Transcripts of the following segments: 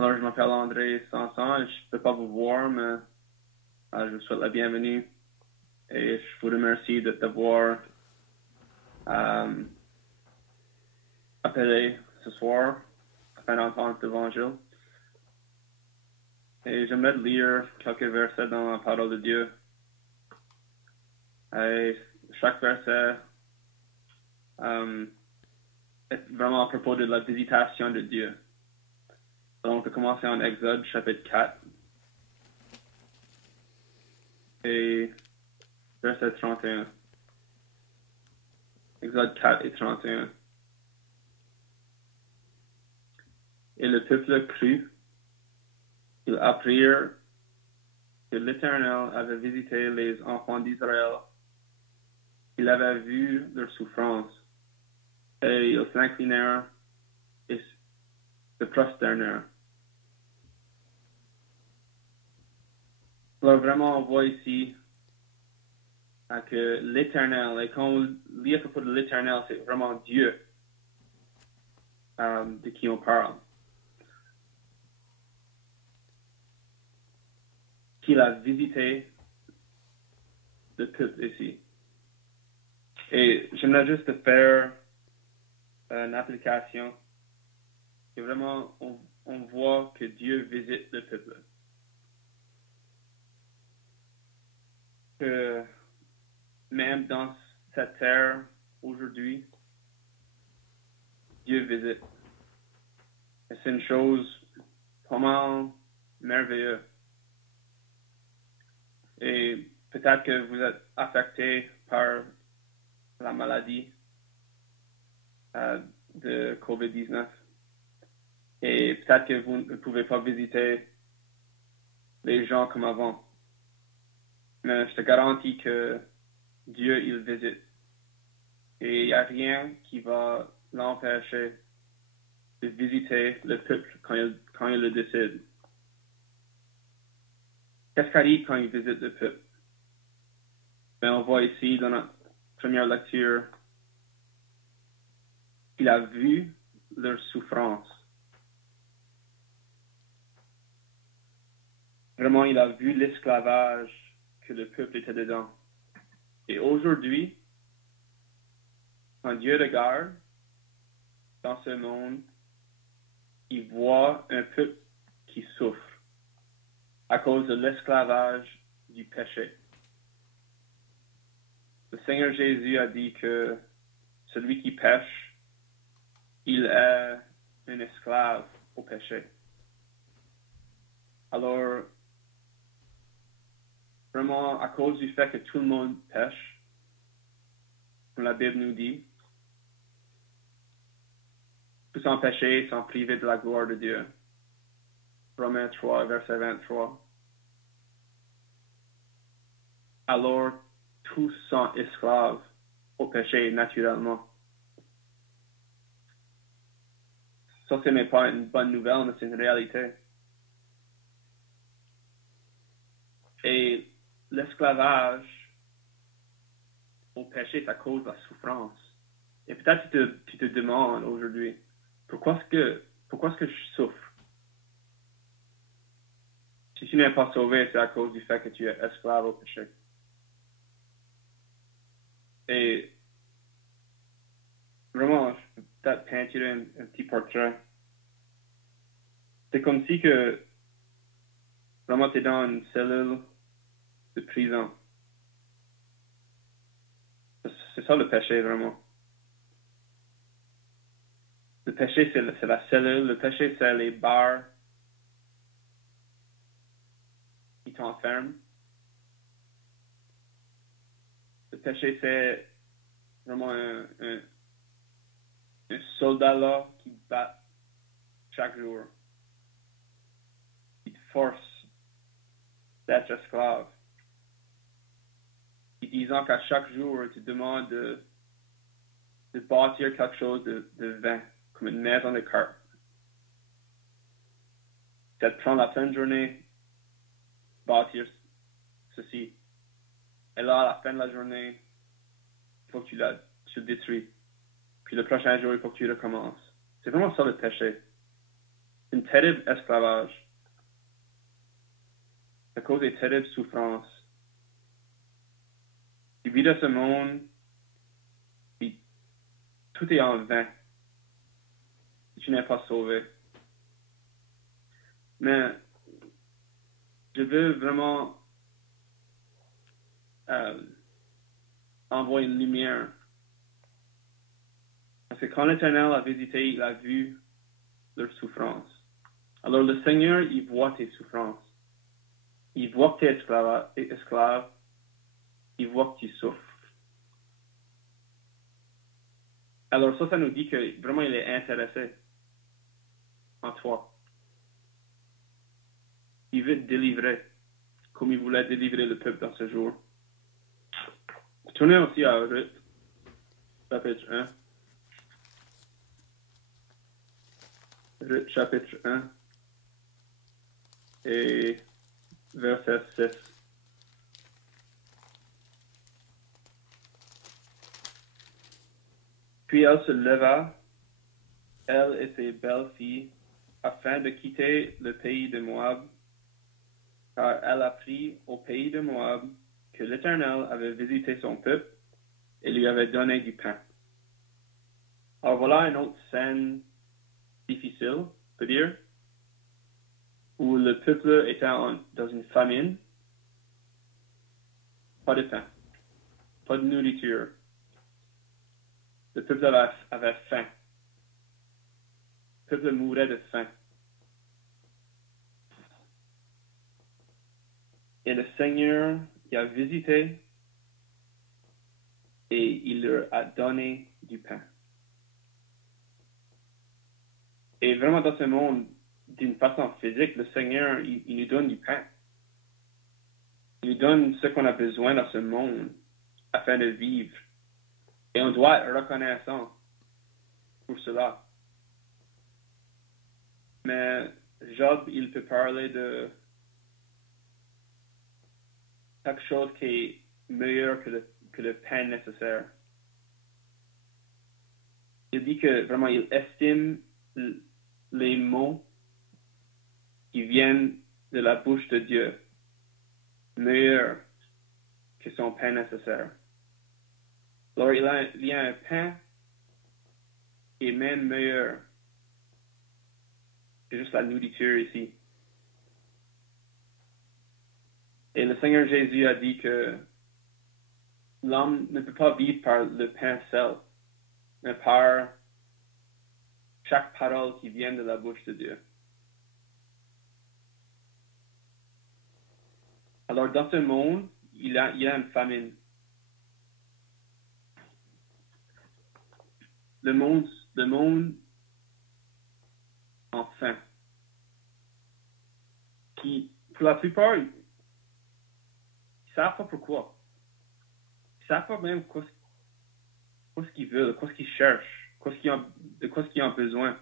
Alors, je m'appelle André Sanson et je ne peux pas vous voir, mais je vous souhaite la bienvenue et je vous remercie d'avoir appelé ce soir afin d'entendre l'Évangile. Et j'aimerais lire quelques versets dans la parole de Dieu. Et chaque verset est vraiment à propos de la visitation de Dieu. Donc, on peut commencer en Exode, chapitre 4. Et verset 31. Exode 4 et 31. Et le peuple crut. Ils apprirent que l'Éternel avait visité les enfants d'Israël. Il avait vu leur souffrance. Et ils s'inclinèrent et se prosternèrent. Alors vraiment, on voit ici que l'Éternel, et quand on lit à propos de l'Éternel, c'est vraiment Dieu de qui on parle. Qu'il a visité le peuple ici. Et j'aimerais juste faire une application. Et vraiment, on voit que Dieu visite le peuple. Que même dans cette terre, aujourd'hui, Dieu visite. Et c'est une chose vraiment merveilleuse. Et peut-être que vous êtes affecté par la maladie de COVID-19. Et peut-être que vous ne pouvez pas visiter les gens comme avant. Mais je te garantis que Dieu, il visite. Et il n'y a rien qui va l'empêcher de visiter le peuple quand il le décide. Qu'est-ce qui arrive quand il visite le peuple? Ben, on voit ici dans notre première lecture qu'il a vu leur souffrance. Vraiment, il a vu l'esclavage que le peuple était dedans. Et aujourd'hui, quand Dieu regarde dans ce monde, il voit un peuple qui souffre à cause de l'esclavage du péché. Le Seigneur Jésus a dit que celui qui pêche, il est un esclave au péché. Alors, vraiment, à cause du fait que tout le monde pêche, comme la Bible nous dit, tous en péché sont privés de la gloire de Dieu. Romains 3, verset 23. Alors, tous sont esclaves au péché naturellement. Ça, ce n'est pas une bonne nouvelle, mais c'est une réalité. Et l'esclavage au péché, ça cause la souffrance. Et peut-être tu te demandes aujourd'hui, pourquoi est-ce que je souffre? Si tu n'es pas sauvé, c'est à cause du fait que tu es esclave au péché. Et vraiment, je peux peut-être peinturer un petit portrait. C'est comme si que vraiment tu es dans une cellule de prison. C'est ça le péché, vraiment. Le péché, c'est la cellule. Le péché, c'est les barres qui t'enferment. Le péché, c'est vraiment un soldat là qui bat chaque jour. Il te force d'être esclave. Et disant qu'à chaque jour, tu demandes de bâtir quelque chose de vain, comme une maison de cartes. Tu te prends la pleine journée, bâtir ceci. Et là, à la fin de la journée, il faut que tu le détruis. Puis le prochain jour, il faut que tu recommences. C'est vraiment ça le péché. un terrible esclavage, à cause des terribles souffrances. Tu vis dans ce monde, et tout est en vain. Tu n'es pas sauvé. Mais je veux vraiment envoyer une lumière. Parce que quand l'Éternel a visité, il a vu leurs souffrances. Alors le Seigneur, il voit tes souffrances. Il voit que tu es esclave. Il voit que tu souffres. Alors ça nous dit que vraiment il est intéressé en toi. Il veut te délivrer, comme il voulait délivrer le peuple dans ce jour. Tournez aussi à Ruth, chapitre 1. Ruth, chapitre 1. Et verset 6. Puis elle se leva, elle et ses belles filles, afin de quitter le pays de Moab, car elle apprit au pays de Moab que l'Éternel avait visité son peuple et lui avait donné du pain. Alors voilà une autre scène difficile, on peut dire, où le peuple était dans une famine, pas de pain, pas de nourriture. Le peuple avait faim. Le peuple mourait de faim. Et le Seigneur y a visité et il leur a donné du pain. Et vraiment dans ce monde, d'une façon physique, le Seigneur, il nous donne du pain. Il nous donne ce qu'on a besoin dans ce monde afin de vivre. Et on doit être reconnaissant pour cela. Mais Job, il peut parler de quelque chose qui est meilleur que le pain nécessaire. Il dit que vraiment il estime les mots qui viennent de la bouche de Dieu meilleurs que son pain nécessaire. Alors il y a un pain qui est même meilleur que juste la nourriture ici. Et le Seigneur Jésus a dit que l'homme ne peut pas vivre par le pain seul, mais par chaque parole qui vient de la bouche de Dieu. Alors dans ce monde, il y a une famine. Le monde en faim. Qui, pour la plupart, ils ne savent pas pourquoi. Ils ne savent pas même quoi ce qu'ils veulent, quoi ce qu'ils cherchent, de quoi ce qu'ils ont besoin.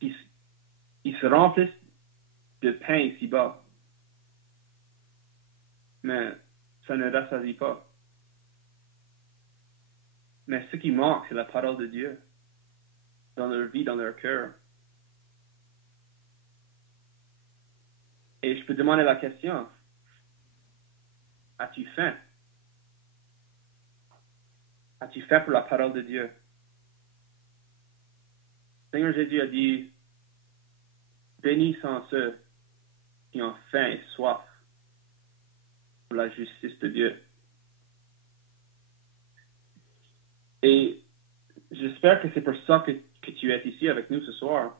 Ils se remplissent de pain ici-bas. Mais ça ne rassasie pas. Mais ce qui manque, c'est la parole de Dieu dans leur vie, dans leur cœur. Et je peux demander la question, as-tu faim? As-tu faim pour la parole de Dieu? Le Seigneur Jésus a dit, bénis sont ceux qui ont faim et soif pour la justice de Dieu. Et j'espère que c'est pour ça que tu es ici avec nous ce soir,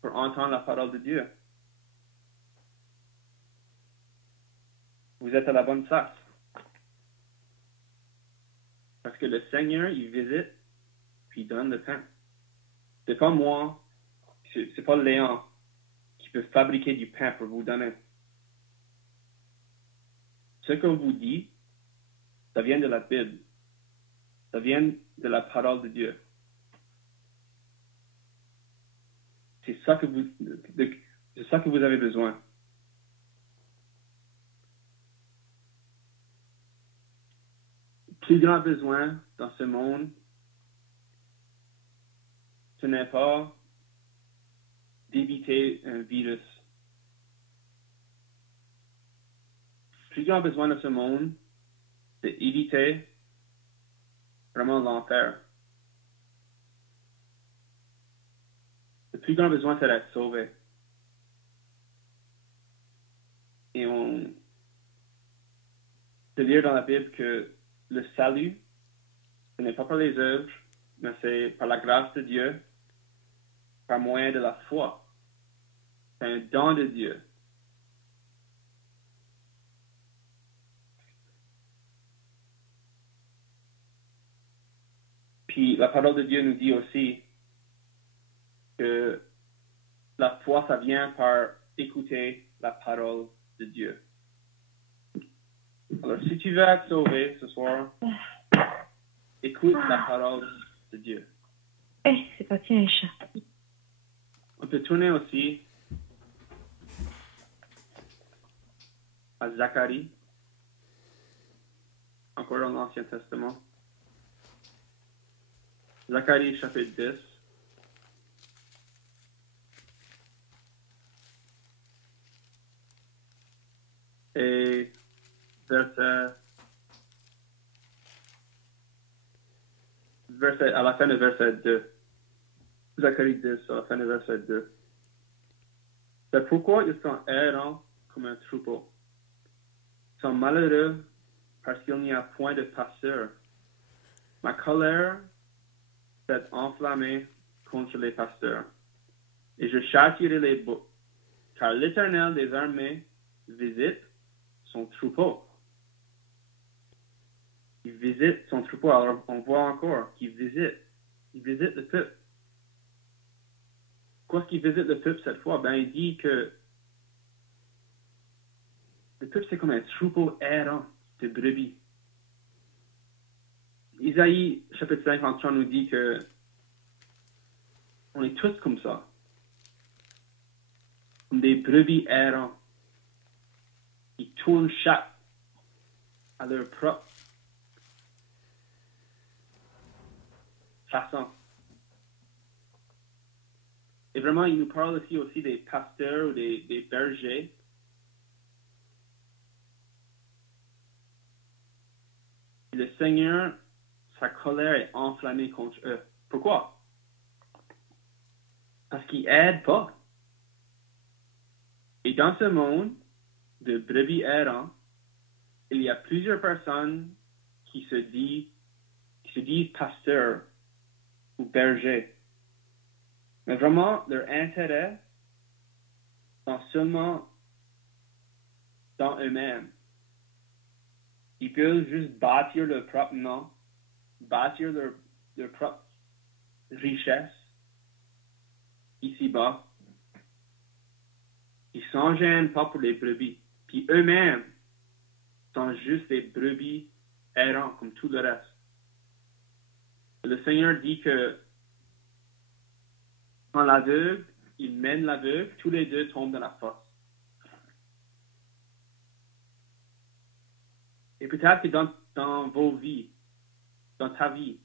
pour entendre la parole de Dieu. Vous êtes à la bonne place. Parce que le Seigneur, il visite, puis il donne le pain. C'est pas moi, c'est pas Léon qui peut fabriquer du pain pour vous donner. Ce qu'on vous dit, ça vient de la Bible. Ça vient de la parole de Dieu. C'est ça que vous avez besoin. Plus grand besoin dans ce monde, ce n'est pas d'éviter un virus. Le plus grand besoin de ce monde, c'est d'éviter vraiment l'enfer. Le plus grand besoin, c'est d'être sauvé. Et on peut lire dans la Bible que le salut, ce n'est pas par les œuvres, mais c'est par la grâce de Dieu, par moyen de la foi. C'est un don de Dieu. Puis la parole de Dieu nous dit aussi que la foi, ça vient par écouter la parole de Dieu. Alors, si tu veux être sauvé ce soir, écoute la parole de Dieu. C'est parti un chat. On peut tourner aussi à Zacharie, encore dans l'Ancien Testament. Zacharie chapitre 10. Et à la fin de verset 2. Zacharie 10, à la fin de verset 2. C'est pourquoi ils sont errants comme un troupeau. Ils sont malheureux parce qu'il n'y a point de pasteur. Ma colère s'est enflammée contre les pasteurs. Et je châtierai les boucs. Car l'Éternel des armées visite son troupeau. Il visite son troupeau. Alors, on voit encore qu'il visite. Il visite le peuple. Pourquoi est-ce qu'il visite le peuple cette fois? Ben, il dit que le peuple, c'est comme un troupeau errant de brebis. Isaïe, chapitre 53, nous dit que on est tous comme ça. Comme des brebis errants. Ils tournent chaque à leur propre façon. Et vraiment, il nous parle aussi des pasteurs ou des bergers. Et le Seigneur, sa colère est enflammée contre eux. Pourquoi? Parce qu'ils n'aident pas. Et dans ce monde de brebis errants, il y a plusieurs personnes qui se disent pasteurs ou bergers. Mais vraiment, leur intérêt sont seulement dans eux-mêmes. Ils peuvent juste bâtir leur propre nom, bâtir leur propre richesse ici-bas. Ils ne s'en gênent pas pour les brebis. Puis eux-mêmes sont juste des brebis errants comme tout le reste. Le Seigneur dit que quand l'aveugle, il mène l'aveugle, tous les deux tombent dans la fosse. Et peut-être que dans vos vies, dans ta vie,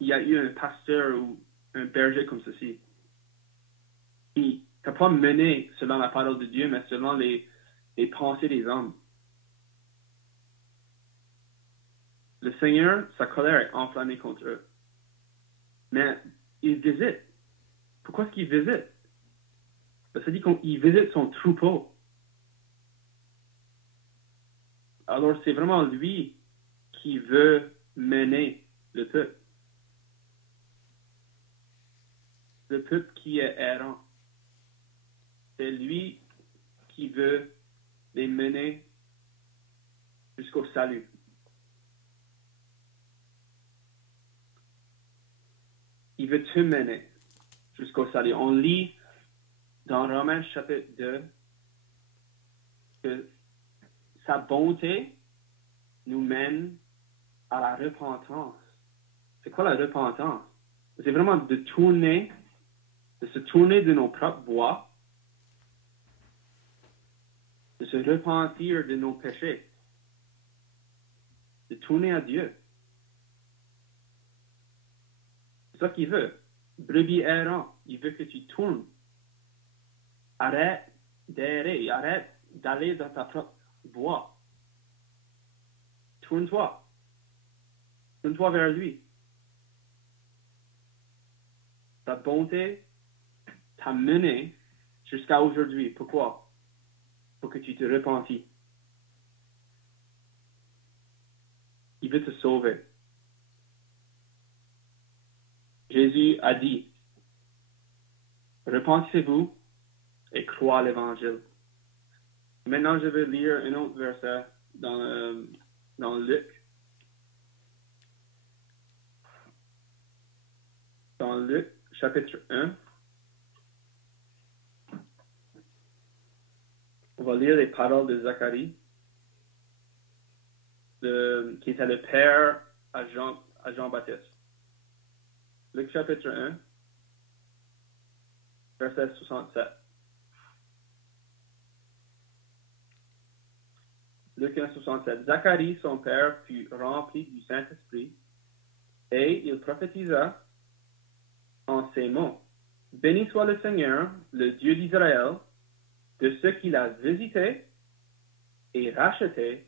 il y a eu un pasteur ou un berger comme ceci. Qui t'a pas mené selon la parole de Dieu, mais selon les pensées des hommes. Le Seigneur, sa colère est enflammée contre eux. Mais il visite. Pourquoi est-ce qu'il visite? Ça dit qu'il visite son troupeau. Alors c'est vraiment lui qui veut mener le peuple. Le peuple qui est errant. C'est lui qui veut les mener jusqu'au salut. Il veut te mener jusqu'au salut. On lit dans Romains chapitre 2 que sa bonté nous mène à la repentance. C'est quoi la repentance? C'est vraiment de se tourner de nos propres voies, de se repentir de nos péchés, de tourner à Dieu. ça qu'il veut. Brebis errant, il veut que tu tournes. Arrête d'errer, arrête d'aller dans ta propre voie. Tourne-toi. Tourne-toi vers lui. Sa bonté t'a mené jusqu'à aujourd'hui. Pourquoi? Pour que tu te repentis. Il veut te sauver. Jésus a dit, repentez-vous et croyez à l'évangile. Maintenant, je vais lire un autre verset dans Luc. Dans Luc, chapitre 1. On va lire les paroles de Zacharie, qui était le père à Jean-Baptiste. Luc chapitre 1, verset 67. Luc 1, 67. Zacharie, son père, fut rempli du Saint-Esprit et il prophétisa en ces mots. Béni soit le Seigneur, le Dieu d'Israël, de ce qu'il a visité et racheté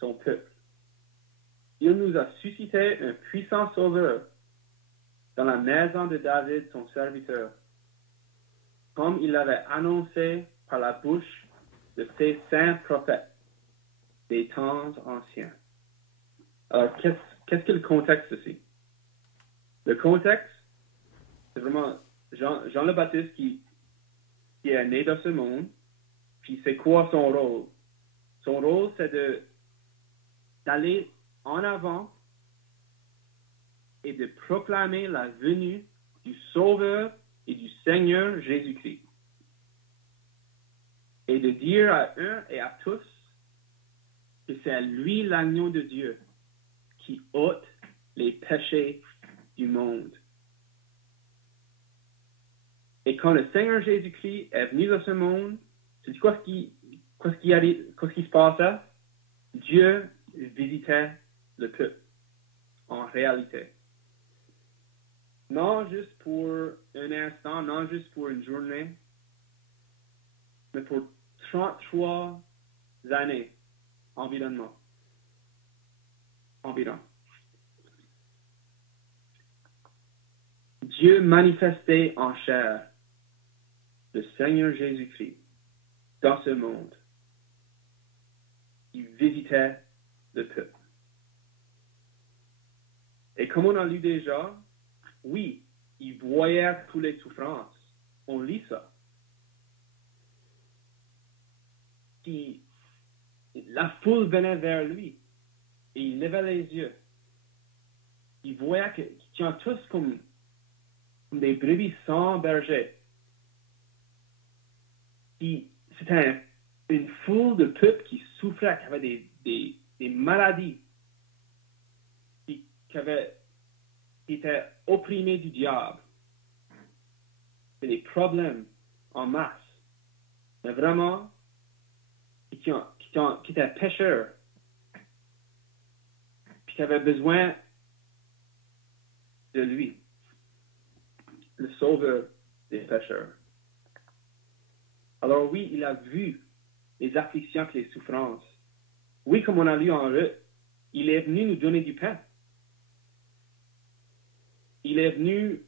son peuple. Il nous a suscité un puissant sauveur dans la maison de David, son serviteur, comme il l'avait annoncé par la bouche de ses saints prophètes des temps anciens. Alors, qu'est-ce que le contexte ici? Le contexte, c'est vraiment Jean le Baptiste qui est né dans ce monde, puis c'est quoi son rôle? Son rôle, c'est d'aller en avant et de proclamer la venue du Sauveur et du Seigneur Jésus-Christ. Et de dire à un et à tous que c'est lui l'agneau de Dieu qui ôte les péchés du monde. Et quand le Seigneur Jésus-Christ est venu dans ce monde, c'est quoi ce qui se passait? Dieu visitait le peuple, en réalité. Non juste pour un instant, non juste pour une journée, mais pour 33 années environ. Dieu manifesté en chair, le Seigneur Jésus-Christ, dans ce monde, il visitait le peuple. Et comme on a lu déjà, oui, il voyait toutes les souffrances. On lit ça. La foule venait vers lui et il levait les yeux. Il voyait qu'ils étaient tous comme des brebis sans berger. C'était une foule de peuple qui souffrait, qui avait des maladies, qui étaient opprimés du diable. C'est des problèmes en masse. Mais vraiment, qui étaient pécheurs, puis qui avaient besoin de lui, le sauveur des pécheurs. Alors oui, il a vu les afflictions et les souffrances. Oui, comme on a lu en Ruth, il est venu nous donner du pain. Il est venu,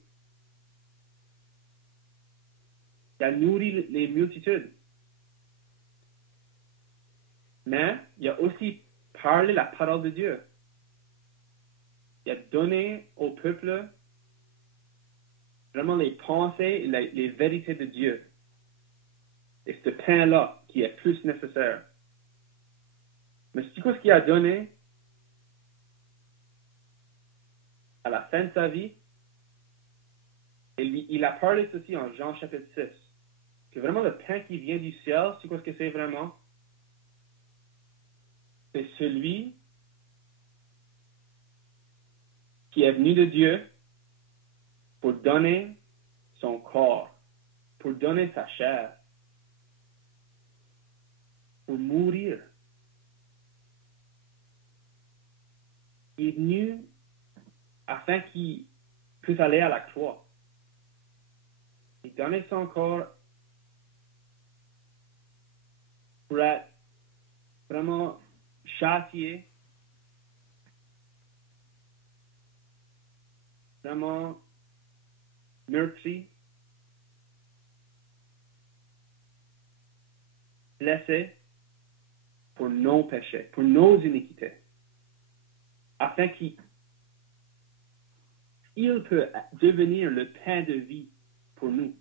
il a nourri les multitudes. Mais il a aussi parlé la parole de Dieu. Il a donné au peuple vraiment les pensées et les vérités de Dieu. Et ce pain-là qui est plus nécessaire. Mais c'est quoi ce qu'il a donné à la fin de sa vie? Et il a parlé ceci en Jean chapitre 6. Que vraiment le pain qui vient du ciel, c'est quoi ce que c'est vraiment? C'est celui qui est venu de Dieu pour donner son corps, pour donner sa chair, pour mourir. Il est venu afin qu'il puisse aller à la croix et donner son corps pour être vraiment châtié, vraiment meurtri, blessé pour nos péchés, pour nos iniquités, afin qu'il peut devenir le pain de vie pour nous.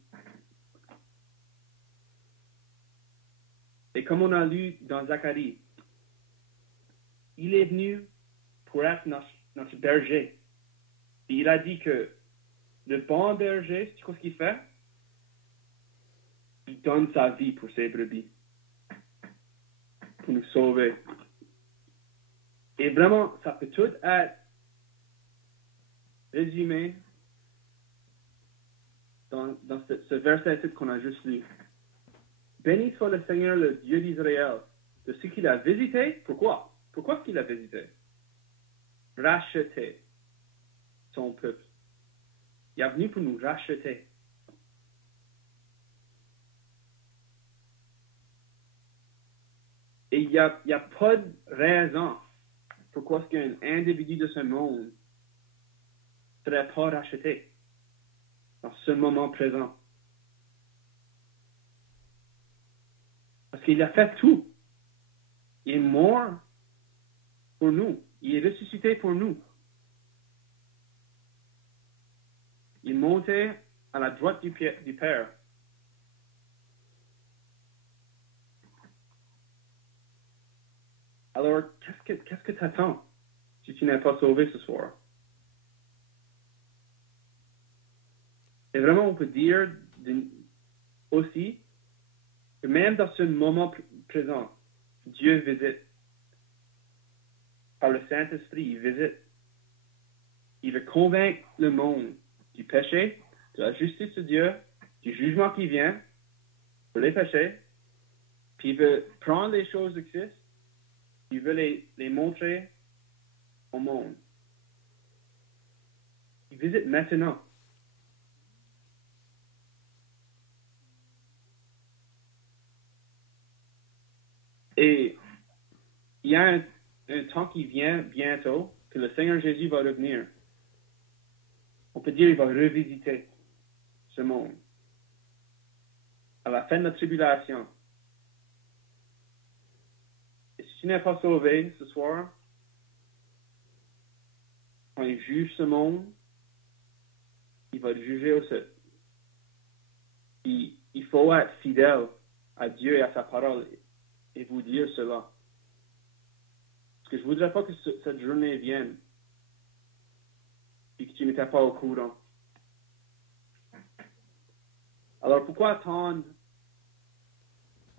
Et comme on a lu dans Zacharie, il est venu pour être notre berger. Et il a dit que le bon berger, c'est quoi ce qu'il fait? Il donne sa vie pour ses brebis, pour nous sauver. Et vraiment, ça peut tout être résumé dans ce verset qu'on a juste lu. Béni soit le Seigneur, le Dieu d'Israël, de ce qu'il a visité. Pourquoi? Pourquoi est-ce qu'il a visité? Racheter son peuple. Il est venu pour nous racheter. Et il n'y a pas de raison pourquoi est-ce qu'un individu de ce monde ne serait pas racheté dans ce moment présent. Parce qu'il a fait tout. Il est mort pour nous. Il est ressuscité pour nous. Il est monté à la droite du Père. Alors, qu'est-ce que tu attends si tu n'es pas sauvé ce soir? Et vraiment, on peut dire aussi que même dans ce moment présent, Dieu visite. Par le Saint-Esprit, il visite. Il veut convaincre le monde du péché, de la justice de Dieu, du jugement qui vient pour les péchés. Puis il veut prendre les choses de Christ, il veut les montrer au monde. Il visite maintenant. Et il y a un temps qui vient bientôt que le Seigneur Jésus va revenir. On peut dire qu'il va revisiter ce monde. À la fin de la tribulation. Et si tu n'es pas sauvé ce soir, quand il juge ce monde, il va le juger aussi. Il faut être fidèle à Dieu et à sa parole et vous dire cela. Parce que je ne voudrais pas que cette journée vienne et que tu n'étais pas au courant. Alors pourquoi attendre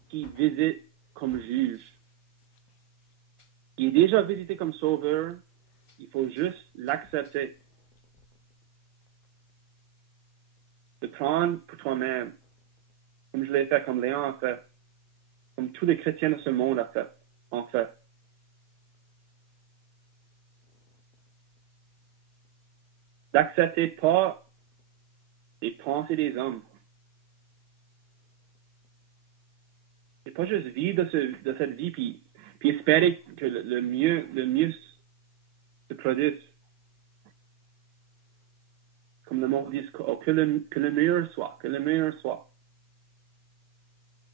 qu'il visite comme juge? Il est déjà visité comme sauveur. Il faut juste l'accepter. De prendre pour toi-même. Comme je l'ai fait, comme Léon a fait. Comme tous les chrétiens de ce monde ont fait. D'accepter pas les pensées des hommes. Et pas juste vivre de cette vie puis espérer que le mieux se produise. Comme le monde dit, que le meilleur soit, que le meilleur soit.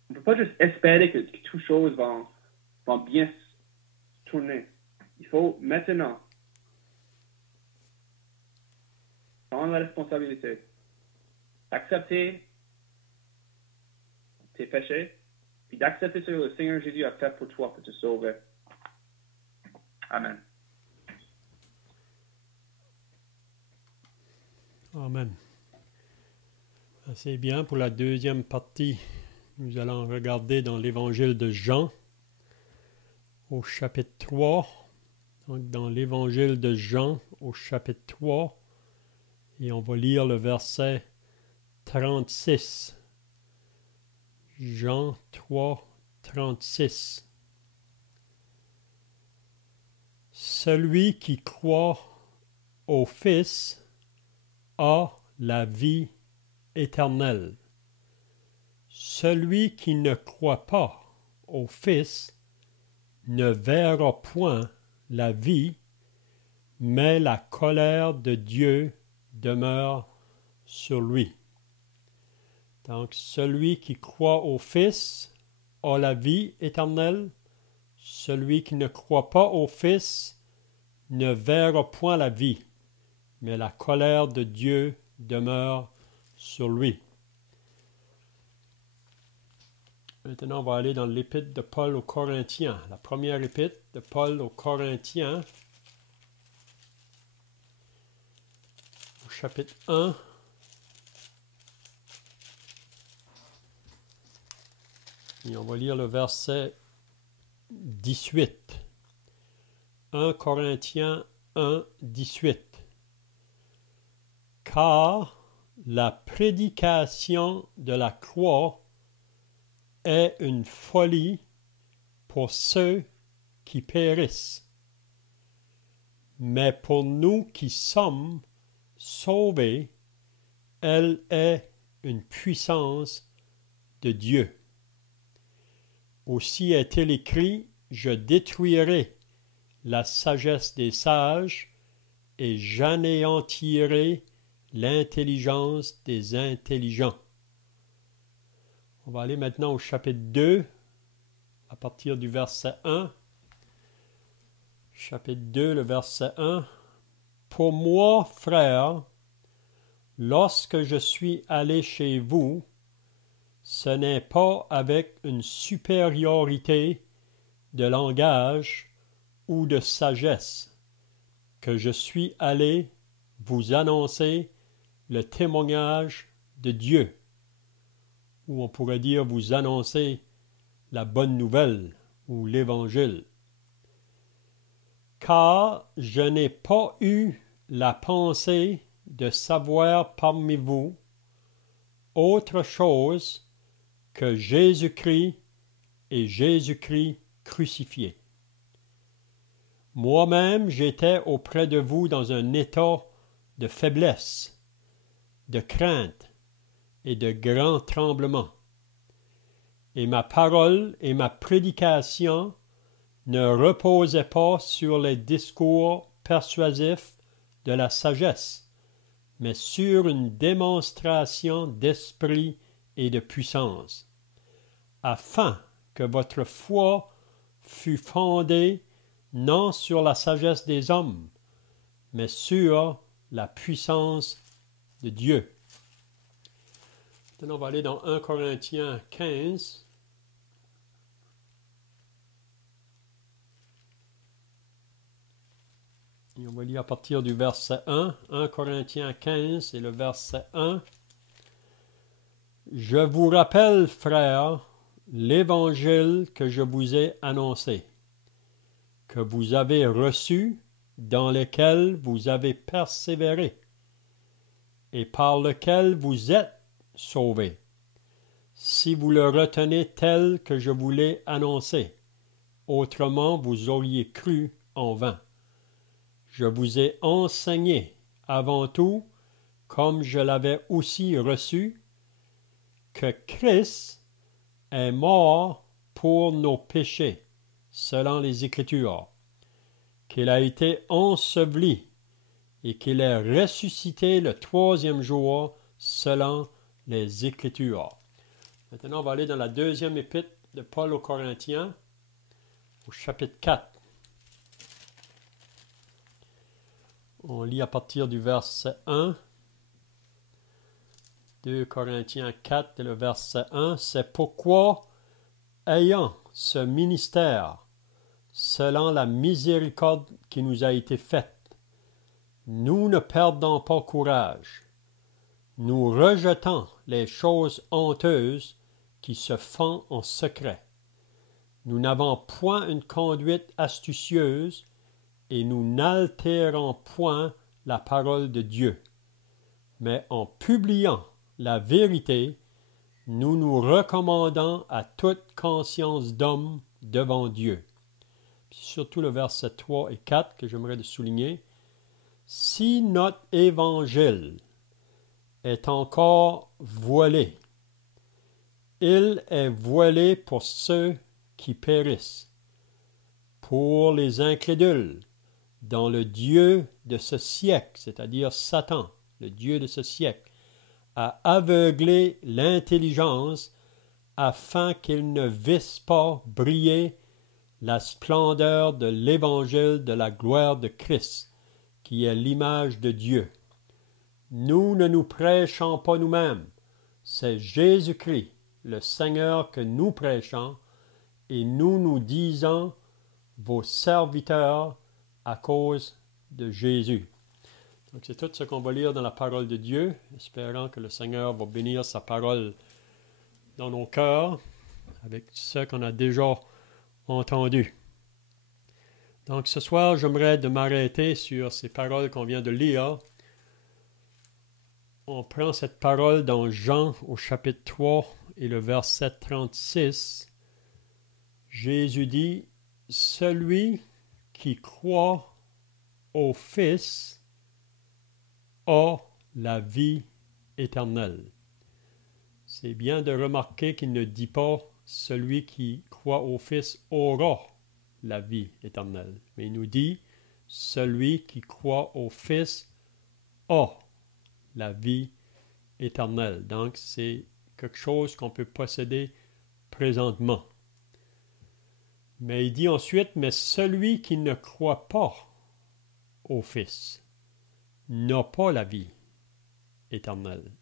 On ne peut pas juste espérer que toutes choses vont bien tourner. Il faut maintenant prendre la responsabilité, accepter tes péchés, puis d'accepter ce que le Seigneur Jésus a fait pour toi, pour te sauver. Amen. Amen. C'est bien. Pour la deuxième partie, nous allons regarder dans l'Évangile de Jean, au chapitre 3. Donc, dans l'Évangile de Jean, au chapitre 3, et on va lire le verset 36. Jean 3, 36. Celui qui croit au Fils a la vie éternelle. Celui qui ne croit pas au Fils ne verra point la vie, mais la colère de Dieu demeure sur lui. Donc, celui qui croit au Fils a la vie éternelle. Celui qui ne croit pas au Fils ne verra point la vie, mais la colère de Dieu demeure sur lui. Maintenant, on va aller dans l'épître de Paul aux Corinthiens. La première épître de Paul aux Corinthiens, au chapitre 1. Et on va lire le verset 18. 1 Corinthiens 1, 18. Car la prédication de la croix est une folie pour ceux qui périssent, mais pour nous qui sommes sauvés, elle est une puissance de Dieu. Aussi est-il écrit, je détruirai la sagesse des sages et j'anéantirai l'intelligence des intelligents. On va aller maintenant au chapitre 2, à partir du verset 1. Chapitre 2, le verset 1. Pour moi, frères, lorsque je suis allé chez vous, ce n'est pas avec une supériorité de langage ou de sagesse que je suis allé vous annoncer le témoignage de Dieu, ou on pourrait dire vous annoncer la bonne nouvelle ou l'Évangile. Car je n'ai pas eu la pensée de savoir parmi vous autre chose que Jésus-Christ et Jésus-Christ crucifié. Moi-même, j'étais auprès de vous dans un état de faiblesse, de crainte et de grand tremblement. Et ma parole et ma prédication ne reposaient pas sur les discours persuasifs de la sagesse, mais sur une démonstration d'esprit et de puissance, afin que votre foi fût fondée non sur la sagesse des hommes, mais sur la puissance de Dieu. Maintenant, on va aller dans 1 Corinthiens 15. Et on va lire à partir du verset 1. 1 Corinthiens 15 et le verset 1. Je vous rappelle, frères, l'évangile que je vous ai annoncé, que vous avez reçu, dans lequel vous avez persévéré, et par lequel vous êtes sauvés, si vous le retenez tel que je vous l'ai annoncé. Autrement, vous auriez cru en vain. Je vous ai enseigné avant tout, comme je l'avais aussi reçu, que Christ est mort pour nos péchés, selon les Écritures, qu'il a été enseveli et qu'il est ressuscité le troisième jour, selon les Écritures. Maintenant, on va aller dans la deuxième épître de Paul aux Corinthiens, au chapitre 4. On lit à partir du verset 1. 2 Corinthiens 4 et le verset 1. C'est pourquoi, ayant ce ministère, selon la miséricorde qui nous a été faite, nous ne perdons pas courage. Nous rejetons les choses honteuses qui se font en secret. Nous n'avons point une conduite astucieuse et nous n'altérons point la parole de Dieu. Mais en publiant la vérité, nous nous recommandons à toute conscience d'homme devant Dieu. Puis surtout le verset 3 et 4 que j'aimerais souligner. Si notre évangile est encore voilé. Il est voilé pour ceux qui périssent, pour les incrédules, dont le Dieu de ce siècle, c'est-à-dire Satan, le Dieu de ce siècle, a aveuglé l'intelligence afin qu'ils ne vissent pas briller la splendeur de l'évangile de la gloire de Christ, qui est l'image de Dieu. Nous ne nous prêchons pas nous-mêmes, c'est Jésus-Christ, le Seigneur, que nous prêchons, et nous disons vos serviteurs à cause de Jésus. Donc c'est tout ce qu'on va lire dans la parole de Dieu, espérant que le Seigneur va bénir sa parole dans nos cœurs, avec ce qu'on a déjà entendu. Donc ce soir, j'aimerais de m'arrêter sur ces paroles qu'on vient de lire. On prend cette parole dans Jean au chapitre 3 et le verset 36. Jésus dit, « Celui qui croit au Fils a la vie éternelle. » C'est bien de remarquer qu'il ne dit pas « Celui qui croit au Fils aura la vie éternelle », mais il nous dit « Celui qui croit au Fils a la vie éternelle. » Donc, c'est quelque chose qu'on peut posséder présentement. Mais il dit ensuite, « Mais celui qui ne croit pas au Fils n'a pas la vie éternelle. »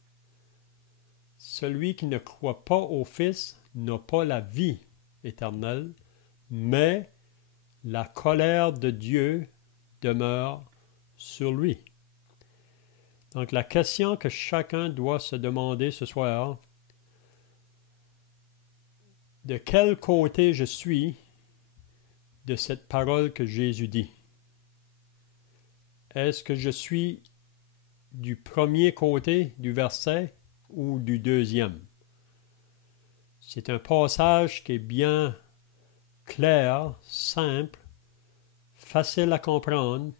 Celui qui ne croit pas au Fils n'a pas la vie éternelle, mais la colère de Dieu demeure sur lui. Donc la question que chacun doit se demander ce soir, de quel côté je suis de cette parole que Jésus dit? Est-ce que je suis du premier côté du verset ou du deuxième? C'est un passage qui est bien clair, simple, facile à comprendre.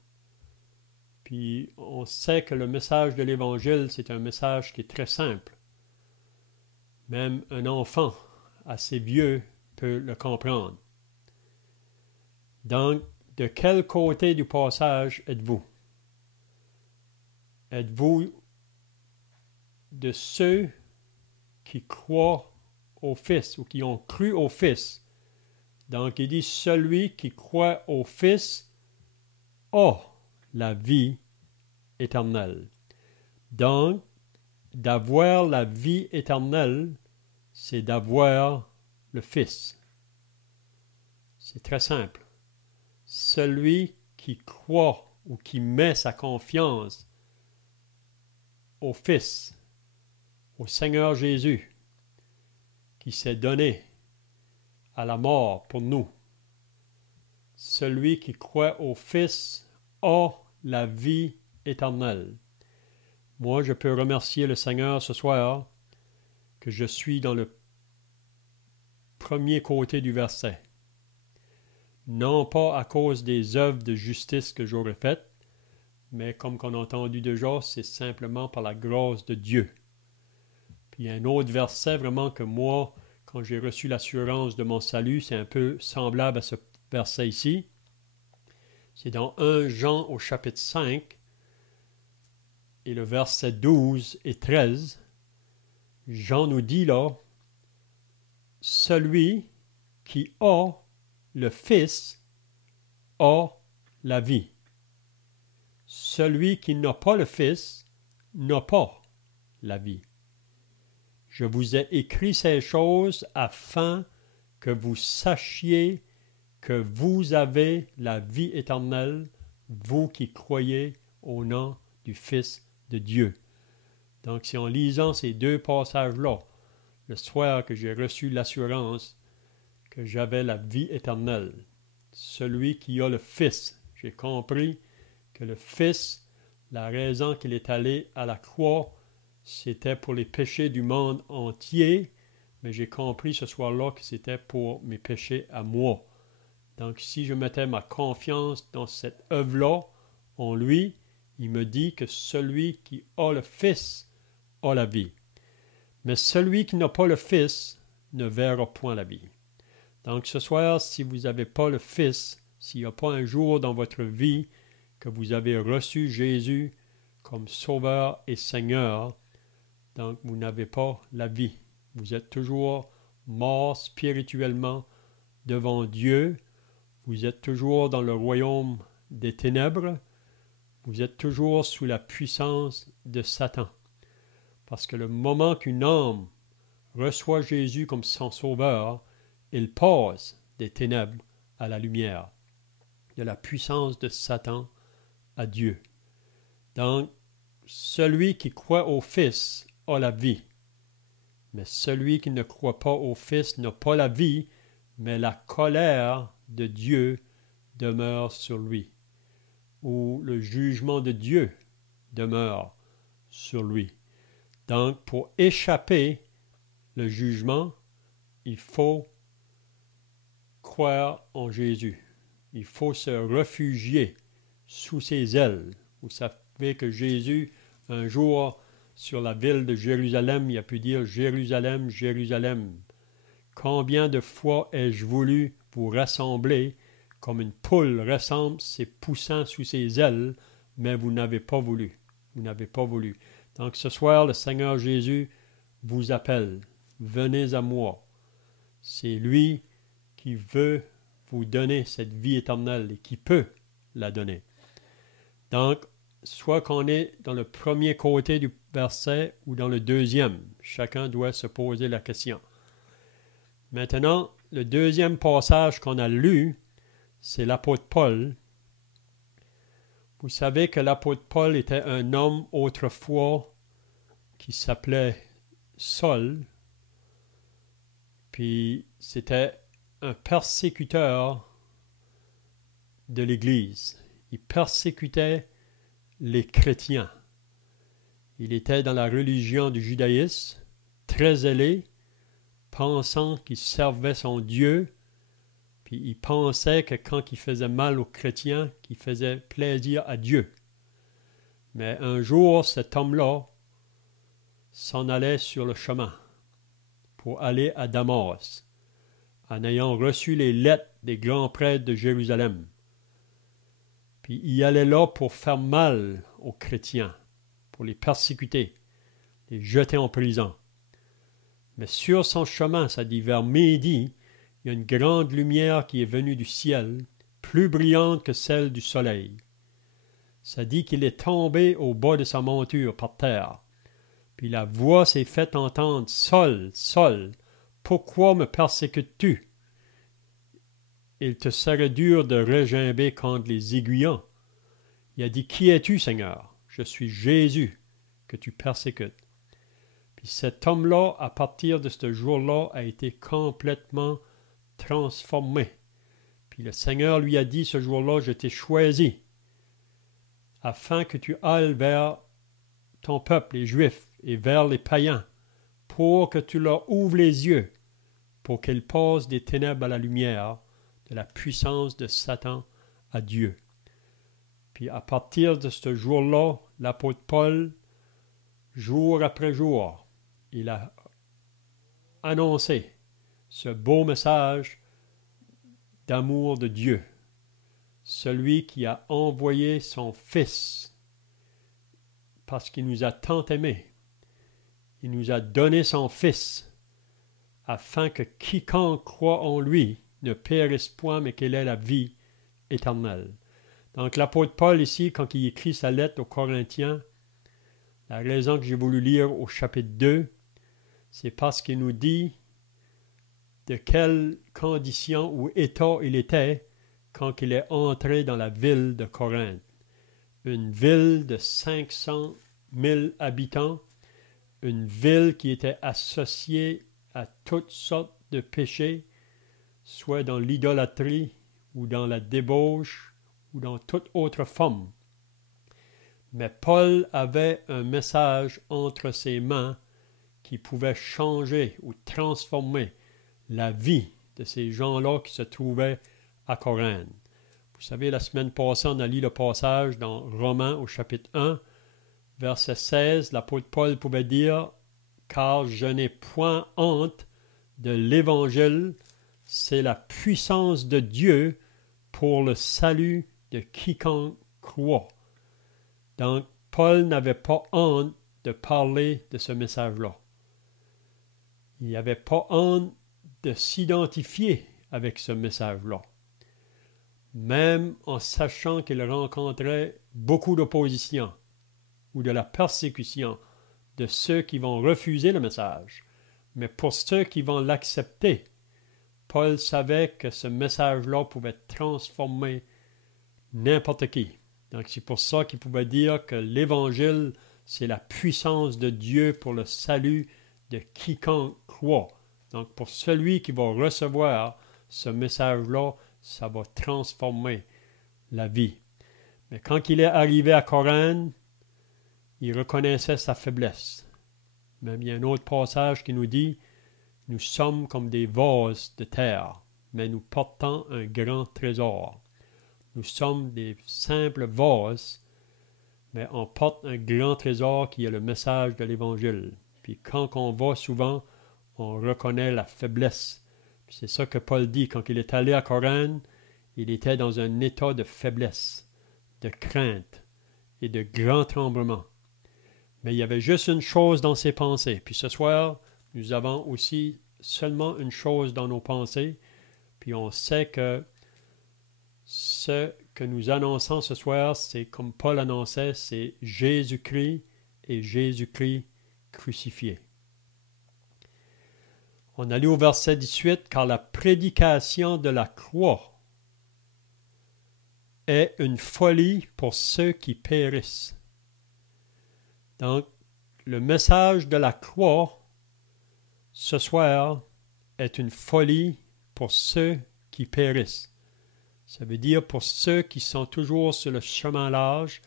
Puis on sait que le message de l'Évangile, c'est un message qui est très simple. Même un enfant assez vieux peut le comprendre. Donc, de quel côté du passage êtes-vous? Êtes-vous de ceux qui croient au Fils ou qui ont cru au Fils? Donc, il dit, celui qui croit au Fils a la vie éternelle. Donc, d'avoir la vie éternelle, c'est d'avoir le Fils. C'est très simple. Celui qui croit ou qui met sa confiance au Fils, au Seigneur Jésus, qui s'est donné à la mort pour nous. Celui qui croit au Fils a la vie éternelle. Moi, je peux remercier le Seigneur ce soir que je suis dans le premier côté du verset. Non pas à cause des œuvres de justice que j'aurais faites, mais comme on a entendu déjà, c'est simplement par la grâce de Dieu. Puis il y a un autre verset vraiment que moi, quand j'ai reçu l'assurance de mon salut, c'est un peu semblable à ce verset ici. C'est dans 1 Jean au chapitre 5 et le verset 12 et 13. Jean nous dit là, « Celui qui a le Fils a la vie. Celui qui n'a pas le Fils n'a pas la vie. Je vous ai écrit ces choses afin que vous sachiez que vous avez la vie éternelle, vous qui croyez au nom du Fils de Dieu. » Donc, si en lisant ces deux passages-là, le soir que j'ai reçu l'assurance que j'avais la vie éternelle, celui qui a le Fils, j'ai compris que le Fils, la raison qu'il est allé à la croix, c'était pour les péchés du monde entier, mais j'ai compris ce soir-là que c'était pour mes péchés à moi. Donc, si je mettais ma confiance dans cette œuvre-là, en lui, il me dit que celui qui a le Fils a la vie. Mais celui qui n'a pas le Fils ne verra point la vie. Donc ce soir, si vous n'avez pas le Fils, s'il n'y a pas un jour dans votre vie que vous avez reçu Jésus comme Sauveur et Seigneur, donc vous n'avez pas la vie. Vous êtes toujours mort spirituellement devant Dieu. Vous êtes toujours dans le royaume des ténèbres. Vous êtes toujours sous la puissance de Satan. Parce que le moment qu'une âme reçoit Jésus comme son sauveur, il passe des ténèbres à la lumière, de la puissance de Satan à Dieu. Donc, celui qui croit au Fils a la vie, mais celui qui ne croit pas au Fils n'a pas la vie, mais la colère de Dieu demeure sur lui, ou le jugement de Dieu demeure sur lui. Donc, pour échapper le jugement, il faut croire en Jésus. Il faut se réfugier sous ses ailes. Vous savez que Jésus, un jour, sur la ville de Jérusalem, il a pu dire « Jérusalem, Jérusalem, combien de fois ai-je voulu vous rassembler comme une poule rassemble ses poussins sous ses ailes, mais vous n'avez pas voulu. » Vous n'avez pas voulu. Donc ce soir, le Seigneur Jésus vous appelle. Venez à moi. C'est lui qui veut vous donner cette vie éternelle et qui peut la donner. Donc, soit qu'on est dans le premier côté du verset ou dans le deuxième, chacun doit se poser la question. Maintenant, le deuxième passage qu'on a lu, c'est l'apôtre Paul. Vous savez que l'apôtre Paul était un homme autrefois qui s'appelait Saul, puis c'était un persécuteur de l'Église. Il persécutait les chrétiens. Il était dans la religion du judaïsme, très zélé, pensant qu'il servait son Dieu, puis il pensait que quand il faisait mal aux chrétiens, qu'il faisait plaisir à Dieu. Mais un jour, cet homme-là s'en allait sur le chemin pour aller à Damas, en ayant reçu les lettres des grands prêtres de Jérusalem. Puis il allait là pour faire mal aux chrétiens, pour les persécuter, les jeter en prison. Mais sur son chemin, ça dit vers midi, il y a une grande lumière qui est venue du ciel, plus brillante que celle du soleil. Ça dit qu'il est tombé au bas de sa monture par terre. Puis la voix s'est fait entendre, « Saul, Saul, pourquoi me persécutes-tu? » Il te serait dur de regimber contre les aiguillons. Il a dit, « Qui es-tu, Seigneur? Je suis Jésus que tu persécutes. » Puis cet homme-là, à partir de ce jour-là, a été complètement transformé. Puis le Seigneur lui a dit ce jour-là, « Je t'ai choisi afin que tu ailles vers ton peuple, les Juifs, et vers les païens, pour que tu leur ouvres les yeux, pour qu'ils passent des ténèbres à la lumière, de la puissance de Satan à Dieu. » Puis à partir de ce jour-là, l'apôtre Paul, jour après jour, il a annoncé ce beau message d'amour de Dieu, celui qui a envoyé son Fils, parce qu'il nous a tant aimés. Il nous a donné son Fils, afin que quiconque croit en lui ne périsse point, mais qu'il ait la vie éternelle. Donc l'apôtre Paul ici, quand il écrit sa lettre aux Corinthiens, la raison que j'ai voulu lire au chapitre 2, c'est parce qu'il nous dit de quelle condition ou état il était quand il est entré dans la ville de Corinthe. Une ville de 500 000 habitants, une ville qui était associée à toutes sortes de péchés, soit dans l'idolâtrie ou dans la débauche ou dans toute autre forme. Mais Paul avait un message entre ses mains qui pouvait changer ou transformer la vie de ces gens-là qui se trouvaient à Corinthe. Vous savez, la semaine passée, on a lu le passage dans Romains au chapitre 1, verset 16, l'apôtre Paul pouvait dire « Car je n'ai point honte de l'Évangile, c'est la puissance de Dieu pour le salut de quiconque croit. » Donc, Paul n'avait pas honte de parler de ce message-là. Il n'avait pas honte de s'identifier avec ce message-là. Même en sachant qu'il rencontrait beaucoup d'opposition ou de la persécution de ceux qui vont refuser le message. Mais pour ceux qui vont l'accepter, Paul savait que ce message-là pouvait transformer n'importe qui. Donc c'est pour ça qu'il pouvait dire que l'Évangile, c'est la puissance de Dieu pour le salut de quiconque croit. Donc pour celui qui va recevoir ce message-là, ça va transformer la vie. Mais quand il est arrivé à Corinthe, il reconnaissait sa faiblesse. Même il y a un autre passage qui nous dit « Nous sommes comme des vases de terre, mais nous portons un grand trésor. » Nous sommes des simples vases, mais on porte un grand trésor qui est le message de l'Évangile. Puis quand on va souvent, on reconnaît la faiblesse. Puis c'est ça que Paul dit. Quand il est allé à Corinthe, il était dans un état de faiblesse, de crainte et de grand tremblement. Mais il y avait juste une chose dans ses pensées. Puis ce soir, nous avons aussi seulement une chose dans nos pensées. Puis on sait que ce que nous annonçons ce soir, c'est comme Paul annonçait, c'est Jésus-Christ et Jésus-Christ crucifié. On allait au verset 18, « Car la prédication de la croix est une folie pour ceux qui périssent. » Donc, le message de la croix, ce soir, est une folie pour ceux qui périssent. Ça veut dire pour ceux qui sont toujours sur le chemin large,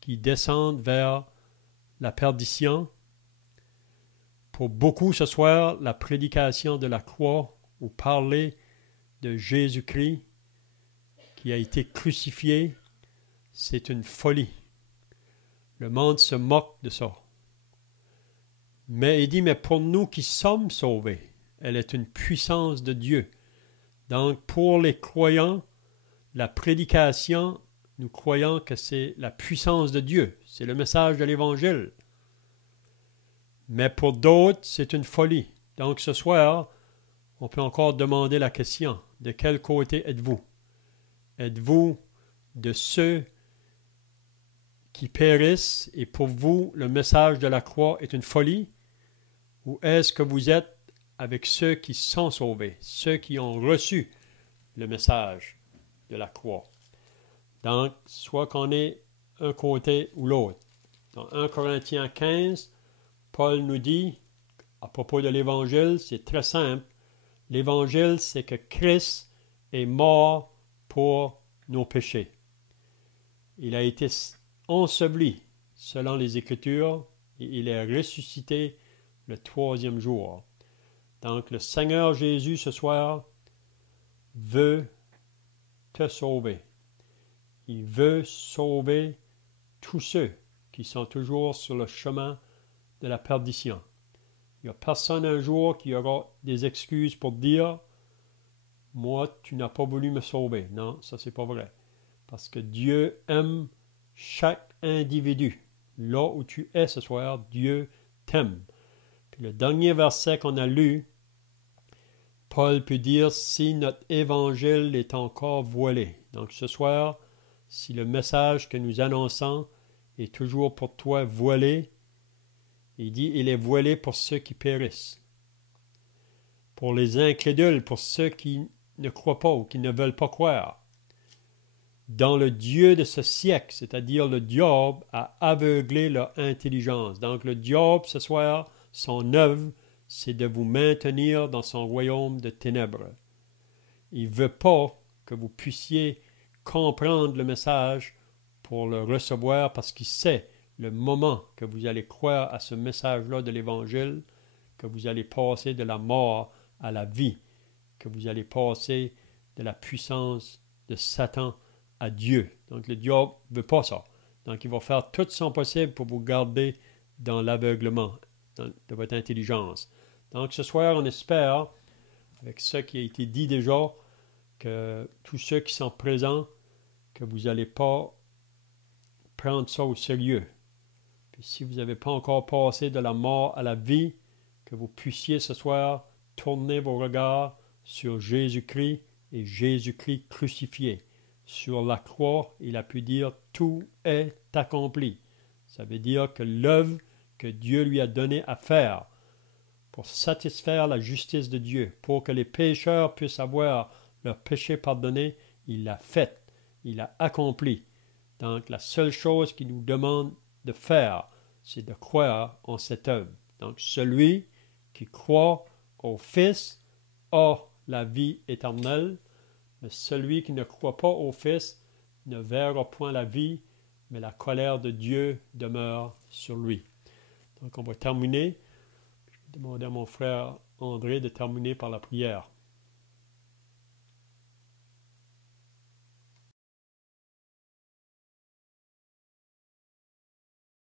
qui descendent vers la perdition. Pour beaucoup ce soir, la prédication de la croix ou parler de Jésus-Christ qui a été crucifié, c'est une folie. Le monde se moque de ça. Mais il dit, mais pour nous qui sommes sauvés, elle est une puissance de Dieu. Donc pour les croyants, la prédication, nous croyons que c'est la puissance de Dieu. C'est le message de l'Évangile. Mais pour d'autres, c'est une folie. Donc ce soir, on peut encore demander la question, de quel côté êtes-vous? Êtes-vous de ceux qui périssent et pour vous, le message de la croix est une folie? Ou est-ce que vous êtes avec ceux qui sont sauvés, ceux qui ont reçu le message de la croix? Donc, soit qu'on est un côté ou l'autre. Dans 1 Corinthiens 15, Paul nous dit, à propos de l'Évangile, c'est très simple. L'Évangile, c'est que Christ est mort pour nos péchés. Il a été enseveli selon les Écritures et il est ressuscité le 3e jour. Donc, le Seigneur Jésus, ce soir, veut te sauver. Il veut sauver tous ceux qui sont toujours sur le chemin de la perdition. Il n'y a personne un jour qui aura des excuses pour dire « Moi, tu n'as pas voulu me sauver. » Non, ça, c'est pas vrai. Parce que Dieu aime chaque individu. Là où tu es ce soir, Dieu t'aime. Puis le dernier verset qu'on a lu, Paul peut dire « Si notre évangile est encore voilé. » Donc ce soir, si le message que nous annonçons est toujours pour toi voilé, il dit « Il est voilé pour ceux qui périssent. » Pour les incrédules, pour ceux qui ne croient pas ou qui ne veulent pas croire. Dans le Dieu de ce siècle, c'est-à-dire le diable, a aveuglé leur intelligence. Donc le diable, ce soir, son œuvre, c'est de vous maintenir dans son royaume de ténèbres. Il ne veut pas que vous puissiez comprendre le message pour le recevoir parce qu'il sait le moment que vous allez croire à ce message-là de l'Évangile, que vous allez passer de la mort à la vie, que vous allez passer de la puissance de Satan à Dieu. Donc le diable ne veut pas ça. Donc, il va faire tout son possible pour vous garder dans l'aveuglement de votre intelligence. Donc, ce soir, on espère, avec ce qui a été dit déjà, que tous ceux qui sont présents, que vous n'allez pas prendre ça au sérieux. Puis si vous n'avez pas encore passé de la mort à la vie, que vous puissiez ce soir tourner vos regards sur Jésus-Christ et Jésus-Christ crucifié. Sur la croix, il a pu dire « Tout est accompli ». Ça veut dire que l'œuvre que Dieu lui a donnée à faire pour satisfaire la justice de Dieu, pour que les pécheurs puissent avoir leurs péchés pardonnés, il l'a fait, il l'a accompli. Donc la seule chose qu'il nous demande de faire, c'est de croire en cette œuvre. Donc celui qui croit au Fils a la vie éternelle, mais celui qui ne croit pas au Fils ne verra point la vie, mais la colère de Dieu demeure sur lui. Donc on va terminer. Je vais demander à mon frère André de terminer par la prière.